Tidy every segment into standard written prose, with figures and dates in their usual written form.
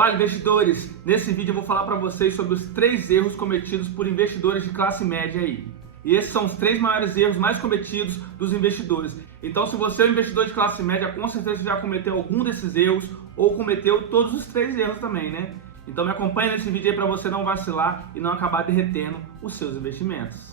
Fala, investidores! Nesse vídeo eu vou falar para vocês sobre os 3 erros cometidos por investidores de classe média aí. E esses são os 3 maiores erros mais cometidos dos investidores. Então, se você é um investidor de classe média, com certeza já cometeu algum desses erros ou cometeu todos os 3 erros também, né? Então me acompanha nesse vídeo aí para você não vacilar e não acabar derretendo os seus investimentos.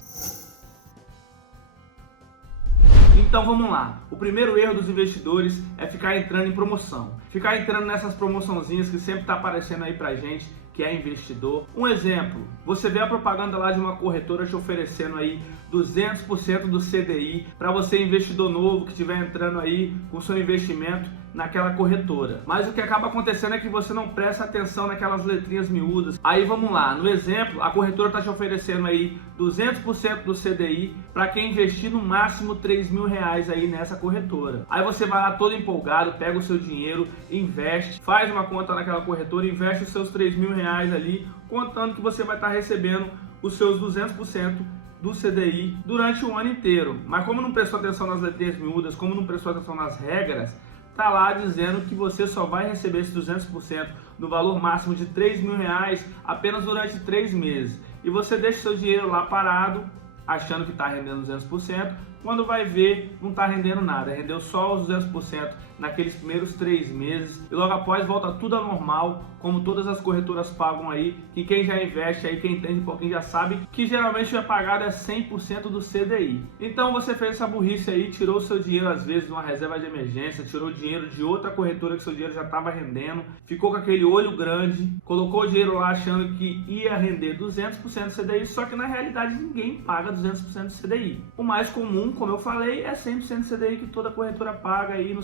Então vamos lá, o primeiro erro dos investidores é ficar entrando em promoção. Ficar entrando nessas promoçãozinhas que sempre está aparecendo aí pra gente, que é investidor. Um exemplo, você vê a propaganda lá de uma corretora te oferecendo aí 200% do CDI para você, investidor novo que estiver entrando aí com seu investimento naquela corretora. Mas o que acaba acontecendo é que você não presta atenção naquelas letrinhas miúdas. Aí vamos lá, no exemplo, a corretora está te oferecendo aí 200% do CDI para quem investir no máximo R$3.000 aí nessa corretora. Aí você vai lá todo empolgado, pega o seu dinheiro, investe, faz uma conta naquela corretora, investe os seus R$3.000 ali, contando que você vai estar recebendo os seus 200% do CDI durante o ano inteiro. Mas como não prestou atenção nas letrinhas miúdas, como não prestou atenção nas regras, tá lá dizendo que você só vai receber esse 200% no valor máximo de R$3.000 apenas durante 3 meses. E você deixa seu dinheiro lá parado, achando que está rendendo 200%, quando vai ver, não está rendendo nada, rendeu só os 200% naqueles primeiros 3 meses e logo após volta tudo ao normal, como todas as corretoras pagam aí, que quem já investe aí, quem entende um pouquinho já sabe, que geralmente é pagado é 100% do CDI. Então você fez essa burrice aí, tirou o seu dinheiro às vezes de uma reserva de emergência, tirou o dinheiro de outra corretora que seu dinheiro já estava rendendo, ficou com aquele olho grande, colocou o dinheiro lá achando que ia render 200% do CDI, só que na realidade ninguém paga 200% do CDI. O mais comum, como eu falei, é 100% do CDI que toda corretora paga aí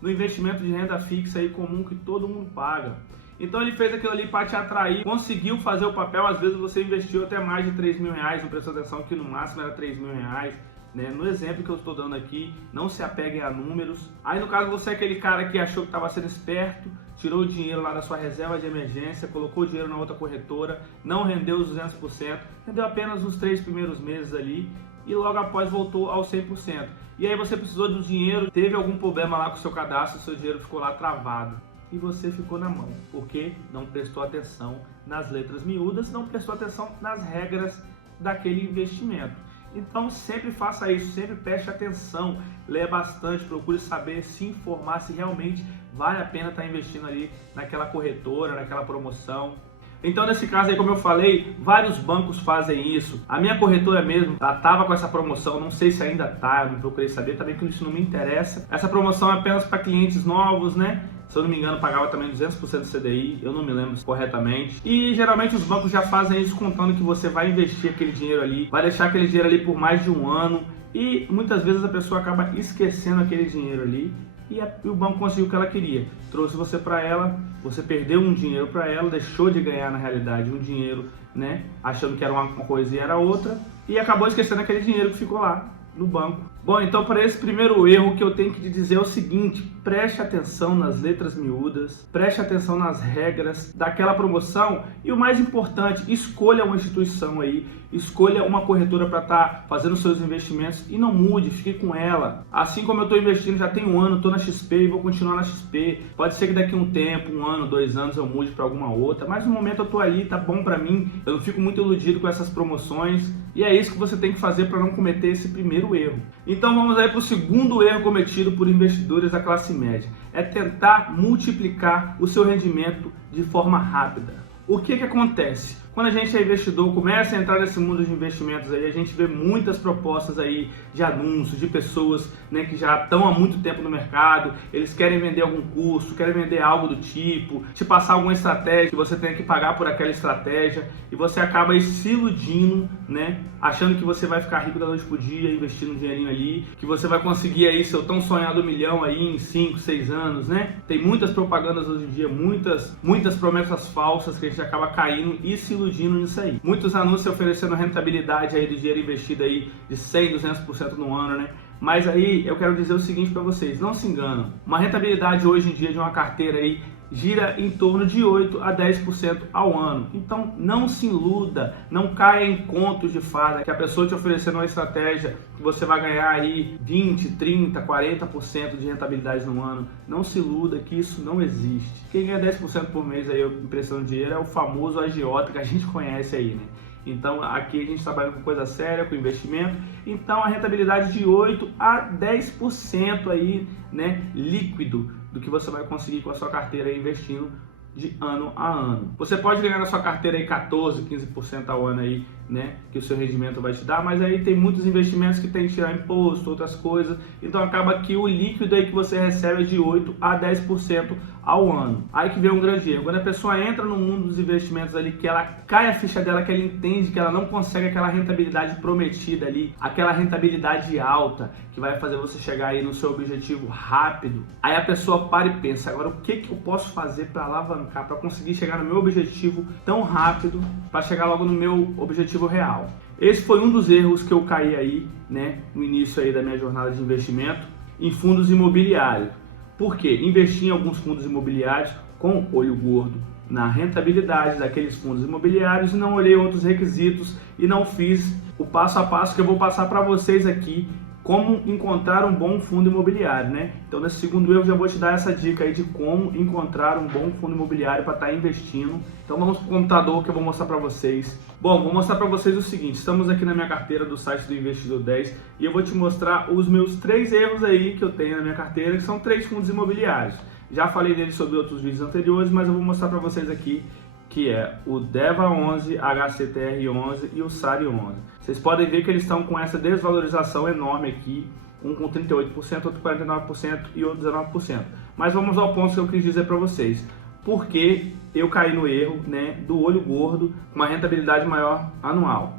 no investimento de renda fixa aí comum que todo mundo paga. Então ele fez aquilo ali para te atrair, conseguiu fazer o papel. Às vezes você investiu até mais de R$3.000, não prestou atenção que no máximo era R$3.000, né? No exemplo que eu estou dando aqui, não se apeguem a números. Aí no caso você é aquele cara que achou que estava sendo esperto, tirou o dinheiro lá da sua reserva de emergência, colocou o dinheiro na outra corretora, não rendeu os 200%, rendeu apenas os 3 primeiros meses ali e logo após voltou ao 100%. E aí você precisou do dinheiro, teve algum problema lá com o seu cadastro, seu dinheiro ficou lá travado. E você ficou na mão, porque não prestou atenção nas letras miúdas, não prestou atenção nas regras daquele investimento. Então sempre faça isso, sempre preste atenção, leia bastante, procure saber, se informar se realmente vale a pena estar investindo ali naquela corretora, naquela promoção. Então nesse caso aí, como eu falei, vários bancos fazem isso. A minha corretora mesmo, ela estava com essa promoção, não sei se ainda está, eu não procurei saber, também que isso não me interessa. Essa promoção é apenas para clientes novos, né? Se eu não me engano, pagava também 200% do CDI, eu não me lembro corretamente. E geralmente os bancos já fazem isso contando que você vai investir aquele dinheiro ali, vai deixar aquele dinheiro ali por mais de um ano. E muitas vezes a pessoa acaba esquecendo aquele dinheiro ali e o banco conseguiu o que ela queria. Trouxe você para ela, você perdeu um dinheiro para ela, deixou de ganhar na realidade um dinheiro, né? Achando que era uma coisa e era outra. E acabou esquecendo aquele dinheiro que ficou lá no banco. Bom, então para esse primeiro erro, o que eu tenho que te dizer é o seguinte: preste atenção nas letras miúdas, preste atenção nas regras daquela promoção e o mais importante, escolha uma instituição aí, escolha uma corretora para estar fazendo seus investimentos e não mude, fique com ela. Assim como eu estou investindo já tem um ano, estou na XP e vou continuar na XP. Pode ser que daqui a um tempo, 1 ano, 2 anos eu mude para alguma outra, mas no momento eu estou ali, tá bom para mim, eu não fico muito iludido com essas promoções e é isso que você tem que fazer para não cometer esse primeiro erro. Então vamos aí para o segundo erro cometido por investidores da classe média. É tentar multiplicar o seu rendimento de forma rápida. O que acontece? Quando a gente é investidor, começa a entrar nesse mundo de investimentos aí, a gente vê muitas propostas aí de anúncios, de pessoas, né, que já estão há muito tempo no mercado, eles querem vender algum curso, querem vender algo do tipo, te passar alguma estratégia que você tem que pagar por aquela estratégia e você acaba aí se iludindo, né, achando que você vai ficar rico da noite pro dia, investindo um dinheirinho ali, que você vai conseguir aí seu tão sonhado 1 milhão aí em 5, 6 anos, né? Tem muitas propagandas hoje em dia, muitas promessas falsas que a gente acaba caindo e se iludindo nisso aí. Muitos anúncios oferecendo rentabilidade aí do dinheiro investido aí de 100, 200% no ano, né? Mas aí eu quero dizer o seguinte para vocês, não se enganam. Uma rentabilidade hoje em dia de uma carteira aí gira em torno de 8 a 10% ao ano. Então não se iluda, não caia em contos de fada, que a pessoa te oferecendo uma estratégia que você vai ganhar aí 20, 30, 40% de rentabilidade no ano. Não se iluda que isso não existe. Quem ganha 10% por mês aí emprestando dinheiro é o famoso agiota que a gente conhece aí, né? Então aqui a gente trabalha com coisa séria, com investimento. Então a rentabilidade de 8 a 10% aí, né, líquido do que você vai conseguir com a sua carteira aí investindo de ano a ano. Você pode ganhar na sua carteira aí 14, 15% ao ano aí, né, que o seu rendimento vai te dar, mas aí tem muitos investimentos que tem que tirar imposto, outras coisas, então acaba que o líquido aí que você recebe é de 8 a 10% ao ano. Aí que vem um grande erro. Quando a pessoa entra no mundo dos investimentos ali, que ela cai a ficha dela, que ela entende que ela não consegue aquela rentabilidade prometida ali, aquela rentabilidade alta, que vai fazer você chegar aí no seu objetivo rápido, aí a pessoa para e pensa, agora o que eu posso fazer para alavancar, para conseguir chegar no meu objetivo tão rápido, para chegar logo no meu objetivo real. Esse foi um dos erros que eu caí aí, né, no início aí da minha jornada de investimento em fundos imobiliários. Por quê? Investi em alguns fundos imobiliários com olho gordo na rentabilidade daqueles fundos imobiliários e não olhei outros requisitos e não fiz o passo a passo que eu vou passar para vocês aqui, como encontrar um bom fundo imobiliário, né? Então nesse segundo eu já vou te dar essa dica aí de como encontrar um bom fundo imobiliário para estar investindo. Então vamos para o computador que eu vou mostrar para vocês. Bom, vou mostrar para vocês o seguinte, estamos aqui na minha carteira do site do Investidor 10 e eu vou te mostrar os meus 3 erros aí que eu tenho na minha carteira, que são 3 fundos imobiliários. Já falei deles sobre outros vídeos anteriores, mas eu vou mostrar para vocês aqui, que é o DEVA 11, HCTR 11 e o SARI 11. Vocês podem ver que eles estão com essa desvalorização enorme aqui, um com 38%, outro 49% e outro 19%. Mas vamos ao ponto que eu quis dizer para vocês. Por que eu caí no erro, né, do olho gordo com uma rentabilidade maior anual?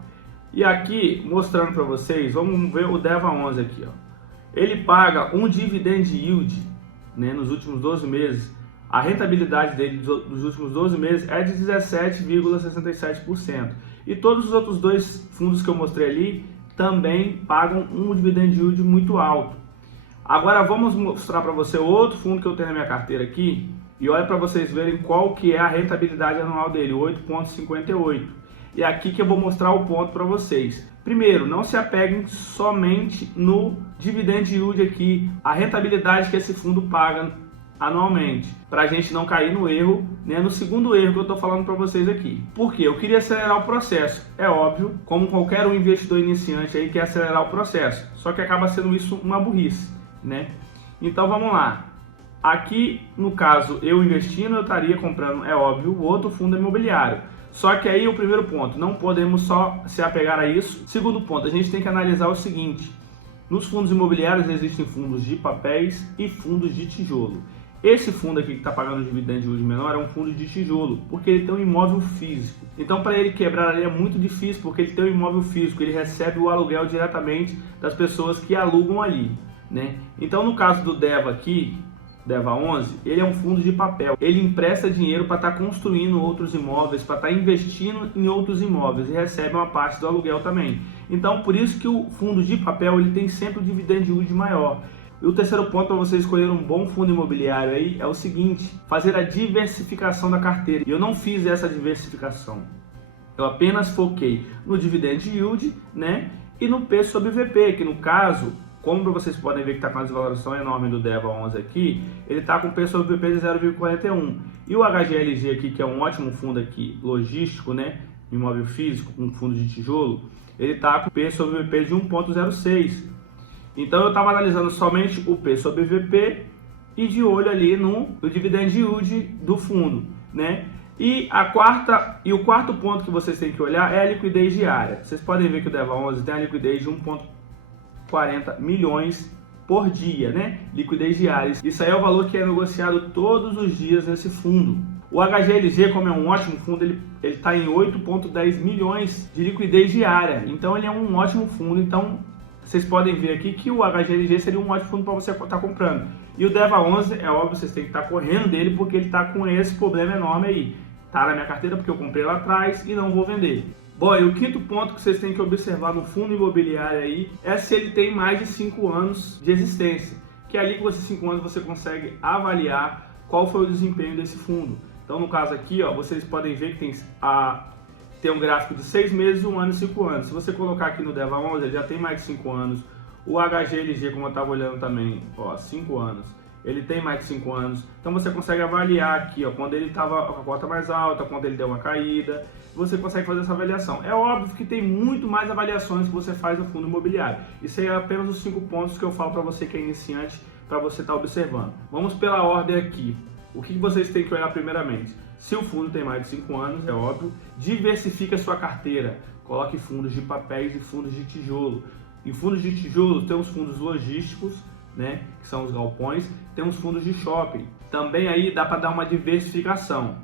E aqui, mostrando para vocês, vamos ver o DEVA 11 aqui, ó. Ele paga um dividend yield, né, nos últimos 12 meses. A rentabilidade dele dos últimos 12 meses é de 17,67%. E todos os outros 2 fundos que eu mostrei ali também pagam um dividend yield muito alto. Agora vamos mostrar para você outro fundo que eu tenho na minha carteira aqui e olha para vocês verem qual que é a rentabilidade anual dele, 8,58. E aqui que eu vou mostrar o ponto para vocês. Primeiro, não se apeguem somente no dividend yield aqui, a rentabilidade que esse fundo paga anualmente, para a gente não cair no erro, né, no segundo erro que eu estou falando para vocês aqui. Por quê? Eu queria acelerar o processo. É óbvio, como qualquer um investidor iniciante aí quer acelerar o processo, só que acaba sendo isso uma burrice, né? Então vamos lá. Aqui, no caso, eu investindo, eu estaria comprando, é óbvio, outro fundo imobiliário. Só que aí o primeiro ponto, não podemos só se apegar a isso. Segundo ponto, a gente tem que analisar o seguinte: nos fundos imobiliários existem fundos de papéis e fundos de tijolo. Esse fundo aqui que está pagando dividend yield menor é um fundo de tijolo, porque ele tem um imóvel físico. Então para ele quebrar ali é muito difícil, porque ele tem um imóvel físico, ele recebe o aluguel diretamente das pessoas que alugam ali, né? Então no caso do DEVA aqui, DEVA 11, ele é um fundo de papel. Ele empresta dinheiro para estar construindo outros imóveis, para estar investindo em outros imóveis e recebe uma parte do aluguel também. Então por isso que o fundo de papel ele tem sempre o dividend yield maior. E o terceiro ponto para você escolher um bom fundo imobiliário aí é o seguinte: fazer a diversificação da carteira. E eu não fiz essa diversificação. Eu apenas foquei no dividend yield, né, e no P sobre VP, que no caso, como vocês podem ver que está com a desvalorização enorme do DEVA 11 aqui, ele está com P sobre VP de 0,41. E o HGLG aqui, que é um ótimo fundo aqui, logístico, né, imóvel físico, um fundo de tijolo, ele está com P sobre VP de 1,06. Então eu estava analisando somente o P sobre VP e de olho ali no dividend yield do fundo, né? E o quarto ponto que vocês têm que olhar é a liquidez diária. Vocês podem ver que o DEVA 11 tem a liquidez de 1,40 milhões por dia, né? Liquidez diária. Isso aí é o valor que é negociado todos os dias nesse fundo. O HGLG, como é um ótimo fundo, ele está em 8,10 milhões de liquidez diária. Então ele é um ótimo fundo. Então vocês podem ver aqui que o HGLG seria um ótimo fundo para você estar comprando. E o DEVA 11, é óbvio, vocês têm que estar correndo dele porque ele está com esse problema enorme aí. Está na minha carteira porque eu comprei lá atrás e não vou vender. Bom, e o quinto ponto que vocês têm que observar no fundo imobiliário aí é se ele tem mais de 5 anos de existência. Que é ali com esses 5 anos você consegue avaliar qual foi o desempenho desse fundo. Então no caso aqui, ó, vocês podem ver que tem um gráfico de 6 meses, 1 ano e 5 anos. Se você colocar aqui no DEVA11, ele já tem mais de 5 anos. O HGLG, como eu estava olhando também, ó, 5 anos. Ele tem mais de 5 anos. Então você consegue avaliar aqui, ó, quando ele estava com a cota mais alta, quando ele deu uma caída. Você consegue fazer essa avaliação. É óbvio que tem muito mais avaliações que você faz no fundo imobiliário. Isso aí é apenas os 5 pontos que eu falo para você que é iniciante, para você estar observando. Vamos pela ordem aqui. O que vocês têm que olhar primeiramente? Se o fundo tem mais de 5 anos, é óbvio, diversifique a sua carteira. Coloque fundos de papéis e fundos de tijolo. Em fundos de tijolo tem os fundos logísticos, né, que são os galpões, tem os fundos de shopping. Também aí dá para dar uma diversificação,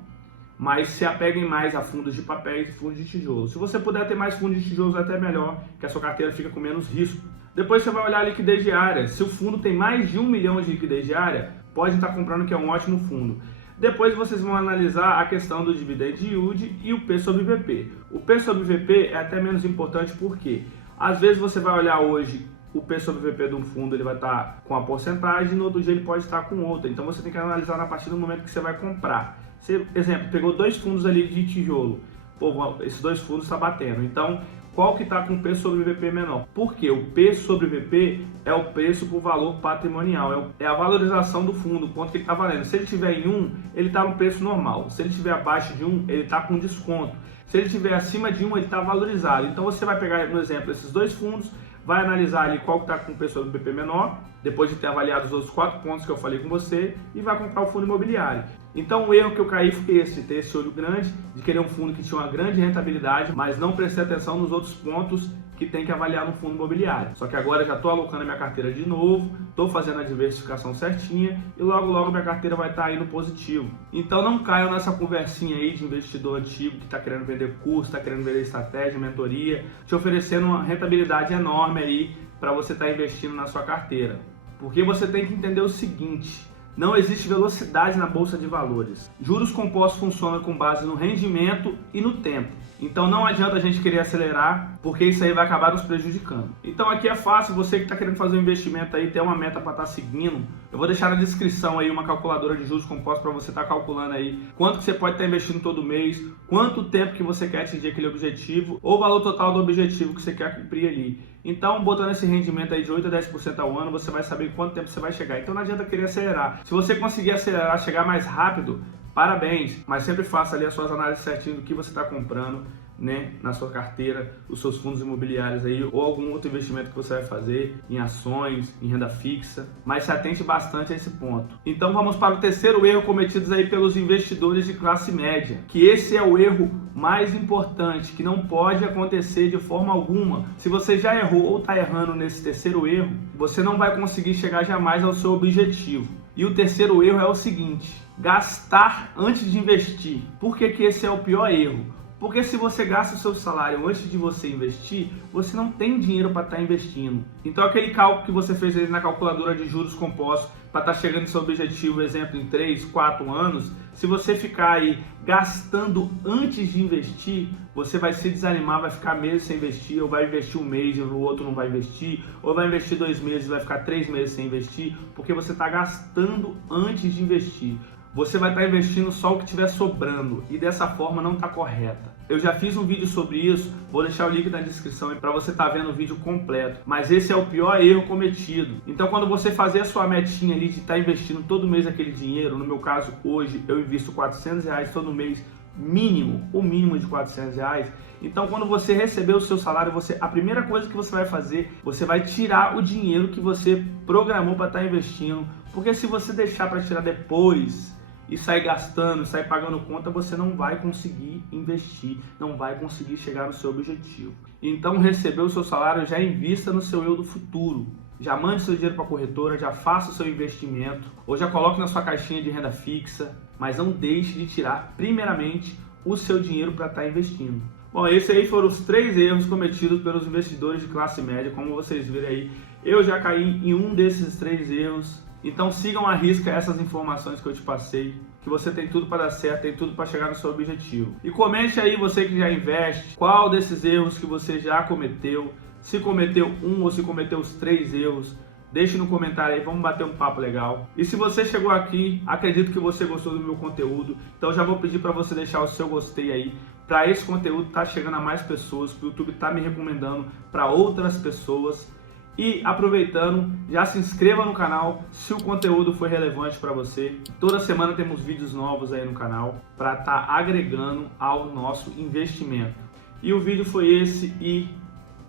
mas se apeguem mais a fundos de papéis e fundos de tijolo. Se você puder ter mais fundos de tijolos, até melhor, que a sua carteira fica com menos risco. Depois você vai olhar a liquidez diária. Se o fundo tem mais de 1 milhão de liquidez diária, pode estar comprando, que é um ótimo fundo. Depois vocês vão analisar a questão do dividend yield e o P sobre VP. O P sobre VP é até menos importante porque às vezes você vai olhar hoje o P sobre VP de um fundo, ele vai estar com a porcentagem, no outro dia ele pode estar com outra. Então você tem que analisar a partir do momento que você vai comprar. Você, exemplo, pegou 2 fundos ali de tijolo. Pô, esses 2 fundos estão batendo. Então, qual que está com P sobre VP menor? Porque o P sobre VP é o preço por valor patrimonial, é a valorização do fundo, quanto que ele está valendo. Se ele estiver em 1, ele está no preço normal. Se ele estiver abaixo de 1, ele está com desconto. Se ele estiver acima de 1, ele está valorizado. Então você vai pegar, no exemplo, esses 2 fundos, vai analisar ali qual que está com o P sobre VP menor, depois de ter avaliado os outros 4 pontos que eu falei com você, e vai comprar o fundo imobiliário. Então o erro que eu caí foi esse, de ter esse olho grande, de querer um fundo que tinha uma grande rentabilidade, mas não prestei atenção nos outros pontos que tem que avaliar no fundo imobiliário. Só que agora eu já estou alocando a minha carteira de novo, estou fazendo a diversificação certinha e logo minha carteira vai estar indo positivo. Então não caiam nessa conversinha aí de investidor antigo que está querendo vender curso, está querendo vender estratégia, mentoria, te oferecendo uma rentabilidade enorme aí para você estar investindo na sua carteira. Porque você tem que entender o seguinte: não existe velocidade na bolsa de valores. Juros compostos funcionam com base no rendimento e no tempo. Então não adianta a gente querer acelerar, porque isso aí vai acabar nos prejudicando. Então aqui é fácil, você que está querendo fazer um investimento aí, ter uma meta para estar seguindo. Eu vou deixar na descrição aí uma calculadora de juros compostos para você estar calculando aí quanto que você pode estar investindo todo mês, quanto tempo que você quer atingir aquele objetivo, ou o valor total do objetivo que você quer cumprir ali. Então, botando esse rendimento aí de 8 a 10% ao ano, você vai saber quanto tempo você vai chegar. Então não adianta querer acelerar. Se você conseguir acelerar, chegar mais rápido, parabéns, mas sempre faça ali as suas análises certinho do que você está comprando, né, na sua carteira, os seus fundos imobiliários aí, ou algum outro investimento que você vai fazer em ações, em renda fixa, mas se atente bastante a esse ponto. Então vamos para o terceiro erro cometido aí pelos investidores de classe média, que esse é o erro mais importante, que não pode acontecer de forma alguma. Se você já errou ou está errando nesse terceiro erro, você não vai conseguir chegar jamais ao seu objetivo. E o terceiro erro é o seguinte: gastar antes de investir. Por que que esse é o pior erro? Porque se você gasta o seu salário antes de você investir, você não tem dinheiro para estar investindo. Então aquele cálculo que você fez ali na calculadora de juros compostos para estar chegando no seu objetivo, exemplo, em 3, 4 anos, se você ficar aí gastando antes de investir, você vai se desanimar, vai ficar meses sem investir, ou vai investir um mês e o outro não vai investir, ou vai investir 2 meses e vai ficar 3 meses sem investir, porque você está gastando antes de investir. Você vai estar investindo só o que estiver sobrando e dessa forma não está correta. Eu já fiz um vídeo sobre isso, vou deixar o link na descrição para você estar vendo o vídeo completo. Mas esse é o pior erro cometido. Então quando você fazer a sua metinha ali de estar investindo todo mês aquele dinheiro, no meu caso hoje eu invisto R$400 todo mês, mínimo, o mínimo de R$400. Então quando você receber o seu salário, a primeira coisa que você vai fazer, você vai tirar o dinheiro que você programou para estar investindo. Porque se você deixar para tirar depois e sair gastando, sair pagando conta, você não vai conseguir investir, não vai conseguir chegar no seu objetivo. Então, recebeu o seu salário, já invista no seu eu do futuro. Já mande seu dinheiro para a corretora, já faça o seu investimento, ou já coloque na sua caixinha de renda fixa, mas não deixe de tirar, primeiramente, o seu dinheiro para estar investindo. Bom, esses aí foram os 3 erros cometidos pelos investidores de classe média. Como vocês viram aí, eu já caí em um desses 3 erros. Então sigam à risca essas informações que eu te passei, que você tem tudo para dar certo, tem tudo para chegar no seu objetivo. E comente aí, você que já investe, qual desses erros que você já cometeu, se cometeu um ou se cometeu os 3 erros, Deixe no comentário aí, vamos bater um papo legal. E se você chegou aqui, acredito que você gostou do meu conteúdo, então já vou pedir para você deixar o seu gostei aí, para esse conteúdo estar chegando a mais pessoas, para o YouTube estar me recomendando para outras pessoas. E aproveitando, já se inscreva no canal se o conteúdo foi relevante para você. Toda semana temos vídeos novos aí no canal para estar agregando ao nosso investimento. E o vídeo foi esse e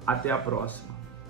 até a próxima.